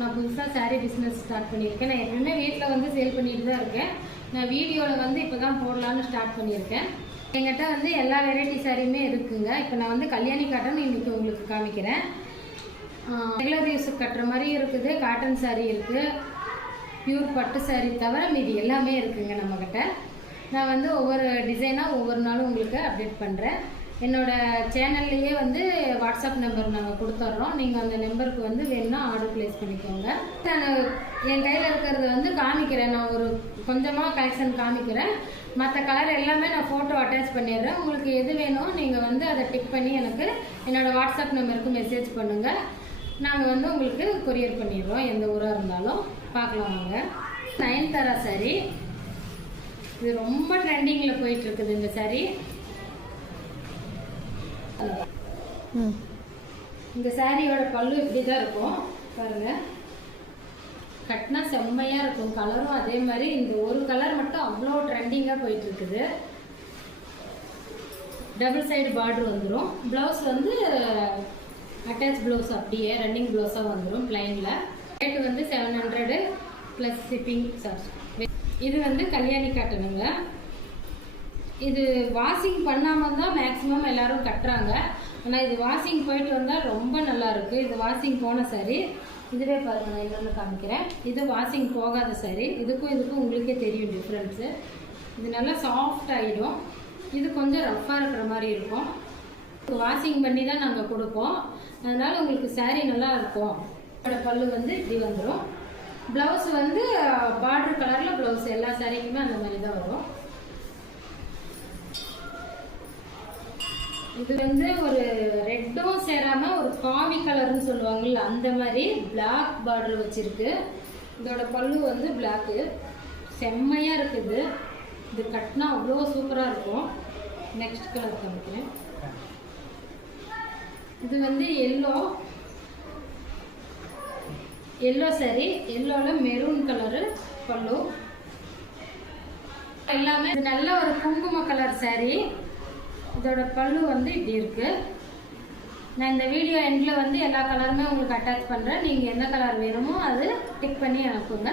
நான் புதுசாக sari business start பண்ணியிருக்கேன். நான் எப்பவுமே வீட்டில் வந்து சேல் பண்ணிட்டு தான் இருக்கேன். நான் வீடியோவில் வந்து இப்போ தான் போடலான்னு ஸ்டார்ட் பண்ணியிருக்கேன். என்கிட்ட வந்து எல்லா வெரைட்டி சாரியுமே இருக்குங்க. இப்போ நான் வந்து கல்யாணி காட்டன் இன்றைக்கி உங்களுக்கு காமிக்கிறேன். ரெகுலர் யூஸுக்கு கட்டுற மாதிரி இருக்குது, காட்டன் சாரீ இருக்குது, பியூர் பட்டு சாரீ தவிர மீதி எல்லாமே இருக்குங்க நம்மக்கிட்ட. நான் வந்து ஒவ்வொரு டிசைனாக ஒவ்வொரு நாளும் உங்களுக்கு அப்டேட் பண்ணுறேன். என்னோடய சேனல்லையே வந்து வாட்ஸ்அப் நம்பர் நாங்கள் கொடுத்துட்றோம். நீங்கள் அந்த நம்பருக்கு வந்து வேணும்னா ஆர்டர் ப்ளேஸ் பண்ணிக்கோங்க. நான் என் கையில் இருக்கிறத வந்து காமிக்கிறேன். நான் ஒரு கொஞ்சமாக கலெக்ஷன் காமிக்கிறேன். மற்ற கலர் எல்லாமே நான் ஃபோட்டோ அட்டாச் பண்ணிடுறேன். உங்களுக்கு எது வேணும் நீங்கள் வந்து அதை டிக் பண்ணி எனக்கு என்னோடய வாட்ஸ்அப் நம்பருக்கு மெசேஜ் பண்ணுங்கள். நாங்கள் வந்து உங்களுக்கு கொரியர் பண்ணிடுறோம், எந்த ஊராக இருந்தாலும். பார்க்கலாம் வாங்க. நயன்தாரா சாரீ, இது ரொம்ப ட்ரெண்டிங்கில் போயிட்டுருக்குது இந்த சாரீ. இந்த சாரியோட பல்லு இப்படி தான் இருக்கும் பாருங்கள். கட்டினா செம்மையாக இருக்கும். கலரும் அதே மாதிரி. இந்த ஒரு கலர் மட்டும் அவ்வளோ ட்ரெண்டிங்காக போயிட்டுருக்குது. டபுள் சைடு பார்டர் வந்துடும். ப்ளவுஸ் வந்து அட்டாச் ப்ளவுஸ், அப்படியே ரன்னிங் ப்ளவுஸாக வந்துடும் பிளைனில். ரேட்டு வந்து 700 ப்ளஸ் ஷிப்பிங் சார்ஜ். இது வந்து கல்யாணி காட்டனுங்க. இது வாஷிங் பண்ணாமல் தான் மேக்ஸிமம் எல்லோரும் கட்டுறாங்க. ஆனால் இது வாஷிங் போயிட்டு வந்தால் ரொம்ப நல்லாயிருக்கு. இது வாஷிங் போன சாரீ. இதுவே பாருங்கள், நான் இன்னொன்று காமிக்கிறேன். இது வாஷிங் போகாத சாரீ. இதுக்கும் உங்களுக்கே தெரியும் டிஃப்ரென்ஸு. இது நல்லா சாஃப்ட் ஆகிடும். இது கொஞ்சம் ரஃப்பாக இருக்கிற மாதிரி இருக்கும். வாஷிங் பண்ணி தான் நாங்கள் கொடுப்போம். அதனால் உங்களுக்கு சாரீ நல்லா இருக்கும். அதோட பல்லு வந்து இப்படி வந்துடும். ப்ளவுஸ் வந்து பார்டர் கலரில் ப்ளவுஸ். எல்லா சாரீக்குமே அந்த மாதிரி தான் வரும். இது வந்து ஒரு ரெட்டும் சேராமல் ஒரு காவி கலர்னு சொல்லுவாங்கள்ல, அந்த மாதிரி பிளாக் பார்டர் வச்சுருக்கு. இதோட பல்லு வந்து பிளாக்கு. செம்மையாக இருக்குது. இது கட்டினா அவ்வளோ சூப்பராக இருக்கும். நெக்ஸ்ட் கலர் காமிக்கிறேன். இது வந்து எல்லோ சாரீ. எல்லோவில் மெரூன் கலரு பல்லு. எல்லாமே நல்ல ஒரு குங்கும கலர் சாரீ. இதோட பல்லு வந்து இப்படி இருக்குது. நான் இந்த வீடியோ எண்டில் வந்து எல்லா கலருமே உங்களுக்கு அட்டாச் பண்ணுறேன். நீங்கள் என்ன கலர் வேணுமோ அது டிக் பண்ணி அனுப்புங்க.